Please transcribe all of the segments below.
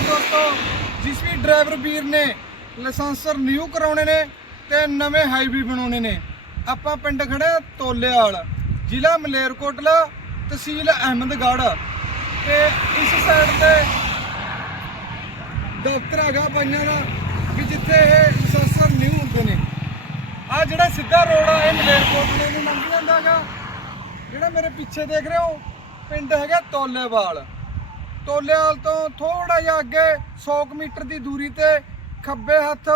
ਹਾਂ ਦੋਸਤੋ, ਜਿਸ ਵੀ ਡਰਾਈਵਰ ਵੀਰ ਨੇ ਲਾਇਸੈਂਸ ਰਿਨਿਊ ਕਰਾਉਣੇ ਨੇ ਤੇ ਨਵੇਂ ਹਾਈਵੇ ਬਣਾਉਣੇ ਨੇ, ਆਪਾਂ ਪਿੰਡ ਖੜੇ ਹਾਂ ਤੋਲੇਵਾਲ ਜ਼ਿਲ੍ਹਾ ਮਲੇਰਕੋਟਲਾ, ਤਹਿਸੀਲ ਅਹਿਮਦਗੜ੍ਹ ਤੇ ਇਸ ਸਾਈਡ ਤੇ ਦਫ਼ਤਰ ਹੈਗਾ ਪਾਈਆਂ ਦਾ, ਵੀ ਜਿੱਥੇ ਇਹ ਲਾਇਸੈਂਸ ਰਿਨਿਊ ਹੁੰਦੇ ਨੇ। ਆ ਜਿਹੜਾ ਸਿੱਧਾ ਰੋਡ ਆ, ਇਹ ਮਲੇਰਕੋਟਲੇ ਨੂੰ ਲੰਘ ਜਾਂਦਾ ਹੈਗਾ। ਜਿਹੜਾ ਮੇਰੇ ਪਿੱਛੇ ਦੇਖ ਰਹੇ ਹੋ, ਪਿੰਡ ਹੈਗਾ ਤੋਲੇਵਾਲ ਤੋਲੇਵਾਲ ਤੋਂ ਥੋੜਾ ਜਿਹਾ ਅੱਗੇ 100 ਕੁ ਮੀਟਰ ਦੀ ਦੂਰੀ ਤੇ ਖੱਬੇ ਹੱਥ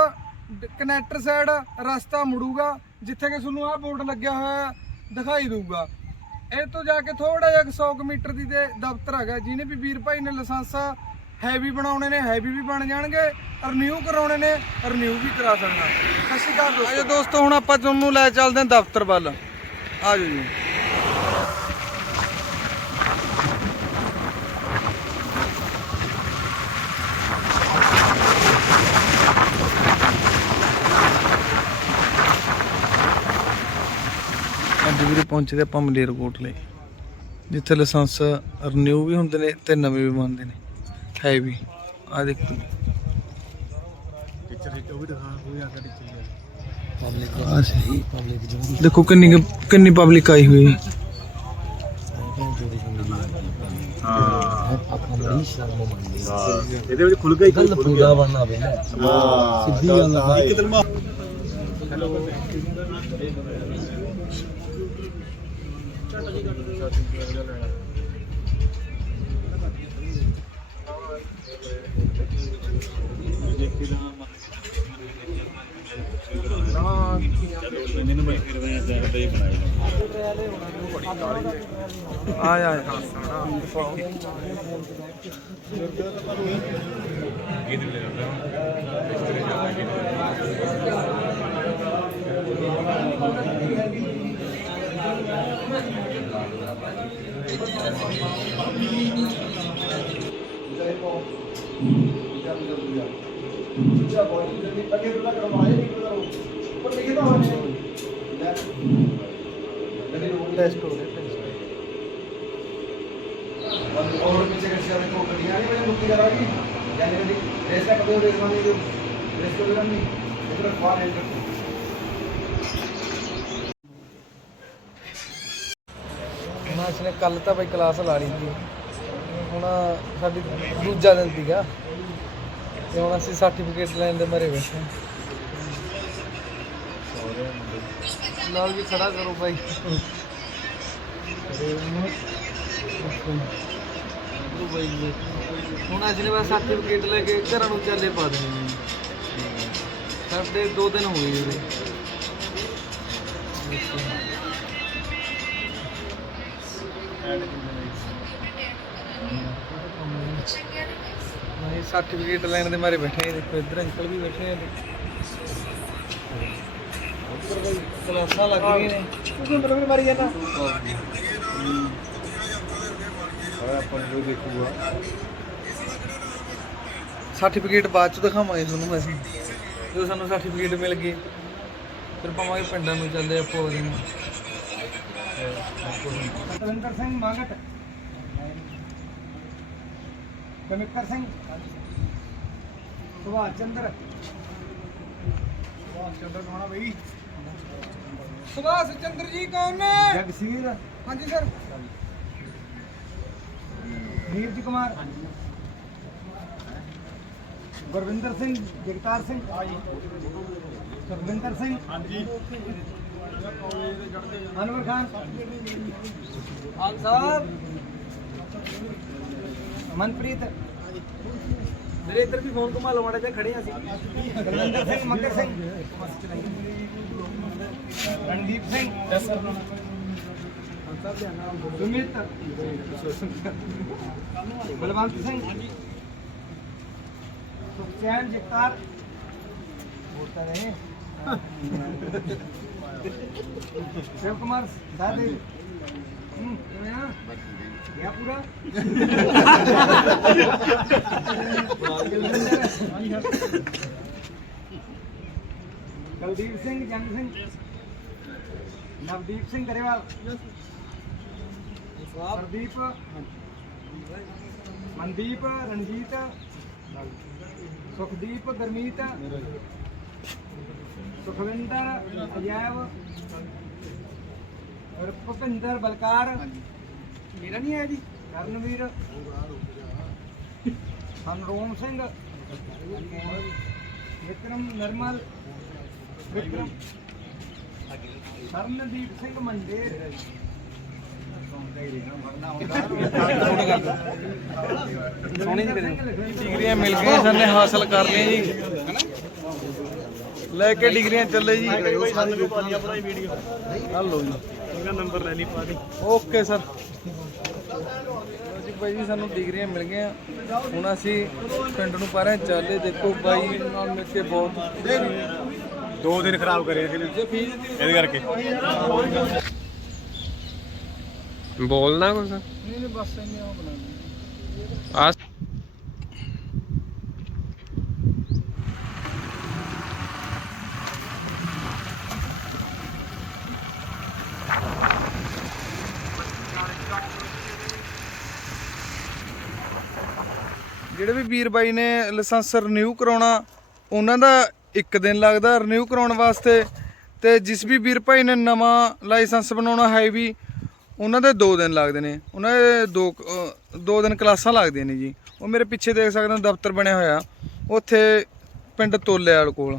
ਕਨੈਕਟਰ ਸਾਈਡ ਰਸਤਾ ਮੁੜੂਗਾ, ਜਿੱਥੇ ਕਿ ਤੁਹਾਨੂੰ ਆਹ ਬੋਰਡ ਲੱਗਿਆ ਹੋਇਆ ਦਿਖਾਈ ਦੇਊਗਾ। ਇਹ ਤੋਂ ਜਾ ਕੇ ਥੋੜਾ ਜਿਹਾ 100 ਕੁ ਮੀਟਰ ਦੀ ਤੇ ਦਫ਼ਤਰ ਹੈਗਾ, ਜਿਹਨੇ ਵੀ ਵੀਰ ਭਾਈ ਨੇ ਲਾਇਸੈਂਸ ਹੈਵੀ ਬਣਾਉਣੇ ਨੇ, ਹੈਵੀ ਵੀ ਬਣ ਜਾਣਗੇ ਰਿਨਿਊ ਕਰਾਉਣੇ ਨੇ ਰਿਨਿਊ ਵੀ ਕਰਾ ਸਕਦਾ ਸਤਿ ਸ਼੍ਰੀ ਅਕਾਲ ਦੋਸਤੋ। ਦੋਸਤੋ, ਹੁਣ ਆਪਾਂ ਤੁਹਾਨੂੰ ਲੈ ਚੱਲਦੇ ਹਾਂ ਦਫ਼ਤਰ ਵੱਲ। ਆ ਆਜੋ ਜੀ ਅੱਜ ਵੀਰੇ ਪਹੁੰਚੇ ਤੇ ਆਪਾਂ ਮਲੇਰਕੋਟਲੇ ਜਿੱਥੇ ਲਾਇਸੈਂਸ ਰਿਨਿਊ ਵੀ ਹੁੰਦੇ ਨੇ ਤੇ ਨਵੇਂ ਵੀ ਬਣਦੇ ਨੇ। ਹੈ ਵੀ। ਆ ਦੇਖੋ ਆ ਸਹੀ। ਦੇਖੋ ਕਿੰਨੀ ਕੁ- ਕਿੰਨੀ ਪਬਲਿਕ ਆਈ ਹੋਈ। ਹੈ। ਇਹਦੇ ਵਿੱਚ ਖੁੱਲ ਗਿਆ ਗੱਲ ਪੂਰਾ ਬਣਨਾ ਪੈਂਦਾ ਸਿੱਧੀ ਗੱਲ ਆ ਇੱਕ ਦਿਨ ਮੈਨੂੰ ਮੈਂ ਫਿਰ ਮੈਂ ਜਾਂਦਾ ਹੀ ਬਣਾਇਆ टेस्ट हो गया टेस्ट और पीछे कैसे आ रहे हो बढ़िया नहीं मैंने मुक्ति करा दी यानी रेस का कभी रेस मानी रेस को नहीं पूरा क्वार एंटर ਹੁਣ ਕੱਲ ਤਾਂ ਬਈ ਕਲਾਸ ਲਾ ਲਈ ਸੀ। ਹੁਣ ਸਾਡੀ ਦੂਜਾ ਦਿਨ ਸੀਗਾ। ਤੇ ਹੁਣ ਅਸੀਂ ਸਰਟੀਫਿਕੇਟ ਲੈਣ ਦੇ ਮਰੇ ਬੈਠੇ ਹਾਂ। ਲਓ ਜੀ ਖੜਾ ਕਰੋ ਭਾਈ ਲਓ ਬਾਈ। ਹੁਣ ਅੱਜ ਨੇ ਬਸ ਸਰਟੀਫਿਕੇਟ ਲੈ ਕੇ ਘਰਾਂ ਨੂੰ ਚੱਲੇ ਪਾ ਦੇਣੇ ਸਾਡੇ ਦੋ ਦਿਨ ਹੋ ਗਏ ਵੀਰੇ ਨਹੀਂ ਸਰਟੀਫਿਕੇਟ ਲੈਣ ਦੇ ਮਾਰੇ ਬੈਠੇ ਆ ਦੇਖੋ ਇੱਧਰ ਅੰਕਲ ਵੀ ਬੈਠੇ ਆ। ਉੱਧਰ ਬਈ ਕਲਾਸਾਂ ਲੱਗ ਰਹੀਆਂ ਨੇ। ਤੂੰ ਅੰਦਰ ਵੀ ਮਾਰੀ ਜਾਂਦਾ ਆਪਾਂ ਨੂੰ ਦੇਖੂਗਾ। ਸਰਟੀਫਿਕੇਟ ਬਾਅਦ ਚ ਦਿਖਾਵਾਂਗੇ ਤੁਹਾਨੂੰ ਅਸੀਂ ਜਦੋਂ ਸਾਨੂੰ ਸਰਟੀਫਿਕੇਟ ਮਿਲ ਗਏ ਫਿਰ ਪਾਵਾਂਗੇ ਪਿੰਡਾਂ ਨੂੰ ਚੱਲਦੇ ਆਪੋ ਉਹਦੇ ਨੂੰ ਸਤਵਿੰਦਰ ਸਿੰਘ ਮਾਗਟ ਕਮਿਕਰ ਸਿੰਘ ਸੁਭਾਸ਼ ਚੰਦਰ ਸੁਭਾਸ਼ ਚੰਦਰ ਕੌਣਾ ਬਈ ਸੁਭਾਸ਼ ਚੰਦਰ ਜੀ ਕੌਣ ਨੇ ਜਗਸੀਰ ਹਾਂਜੀ ਸਰ ਨੀਰਜ ਕੁਮਾਰ ਗੁਰਵਿੰਦਰ ਸਿੰਘ ਜਗਤਾਰ ਸਿੰਘ ਸੁਖਵਿੰਦਰ ਸਿੰਘ ਹਾਂਜੀ ਅਨਵਰ ਖਾਨ। ਖਾਨ ਸਾਹਿਬ। ਮਨਪ੍ਰੀਤ। ਮੇਰੇ ਇੱਧਰ ਵੀ ਫੋਨ ਘੁਮਾ ਮਾੜਾ ਜਿਹਾ ਖੜੇ ਆ ਅਸੀਂ। ਗੁਰਵਿੰਦਰ ਸਿੰਘ ਮੱਕਰ ਸਿੰਘ। ਰਣਦੀਪ ਸਿੰਘ। ਸੁਮਿਤ। ਬਲਵੰਤ ਸਿੰਘ। ਸੁਖਚੈਨ ਜਗਤਾਰ। ਬੋਲਤਾ ਰਹੇ। ਸ਼ਿਵ ਕੁਮਾਰ ਸਾਹਿਬ ਦੇ ਹੂੰ ਕਿਵੇਂ ਆ? ਗਿਆ ਪੂਰਾ? ਕੁਲਦੀਪ ਸਿੰਘ ਜੰਗ ਸਿੰਘ। ਨਵਦੀਪ ਸਿੰਘ ਗਰੇਵਾਲ। ਸਰਦੀਪ ਮਨਦੀਪ ਰਣਜੀਤ ਸੁਖਦੀਪ ਗਰਮੀਤ। ਸੁਖਵਿੰਦਰ ਅਜੈਬ ਔਰ ਭੁਪਿੰਦਰ ਬਲਕਾਰ। ਮੇਰਾ ਨਹੀਂ ਹੈ ਜੀ? ਕਰਨਵੀਰ। ਸੰਰੋਮ ਸਿੰਘ। ਵਿਕਰਮ ਨਰਮਲ। ਵਿਕਰਮ। ਸਰਨਦੀਪ ਸਿੰਘ ਮੰਡੇਰ ਸੋਹਣੀ ਡਿਗਰੀਆਂ ਮਿਲ ਗਈਆਂ ਸਾਨੇ ਹਾਸਲ ਕਰ ਲਈਆਂ ਜੀ। ਲੈ ਕੇ ਡਿਗਰੀਆਂ ਚੱਲੇ ਜੀ। ਹਲੋ ਜੀ। ਉਹਦਾ ਨੰਬਰ ਲੈ ਲਈ ਪਾ ਦੀ। Okay sir. ਜੀ ਬਾਈ ਜੀ ਸਾਨੂੰ ਡਿਗਰੀਆਂ ਮਿਲ ਗਈਆਂ। ਹੁਣ ਅਸੀਂ ਪਿੰਡ ਨੂੰ ਪਾ ਰਹੇ ਹਾਂ। ਚਾਲੇ ਦੇਖੋ ਬਾਈ ਨਾਲ ਮਿਲ ਕੇ ਬਹੁਤ ਦੋ ਦਿਨ ਖਰਾਬ ਕਰੇ ਇਹਦੇ ਕਰਕੇ। ਬੋਲਣਾ ਕੁਛ? ਨਹੀਂ ਨਹੀਂ ਬਸ ਇੰਨੇ ਉਹ ਬਣਾ ਲਈ ਆ ਜਿਹੜੇ ਵੀ ਵੀਰ ਬਾਈ ਨੇ ਲਾਇਸੈਂਸ ਰਿਨਿਊ ਕਰਾਉਣਾ, ਉਹਨਾਂ ਦਾ ਇੱਕ ਦਿਨ ਲੱਗਦਾ ਰਿਨਿਊ ਕਰਾਉਣ ਵਾਸਤੇ। ਤੇ ਜਿਸ ਵੀ ਵੀਰ ਭਾਈ ਨੇ ਨਵਾਂ ਲਾਇਸੈਂਸ ਬਣਾਉਣਾ ਹੈ ਵੀ, ਉਹਨਾਂ ਦੇ 2 ਦਿਨ ਲੱਗਦੇ ਨੇ। ਉਹਨਾਂ ਦੇ ਦੋ, ਅਹ, ਦੋ ਦਿਨ ਕਲਾਸਾਂ ਲੱਗਦੀਆਂ ਨੇ ਜੀ। ਉਹ ਮੇਰੇ ਪਿੱਛੇ ਦੇਖ ਸਕਦੇ ਹੋ, ਦਫ਼ਤਰ ਬਣਿਆ ਹੋਇਆ। ਉੱਥੇ ਪਿੰਡ ਤੋਲੇ ਵਾਲ ਕੋਲ।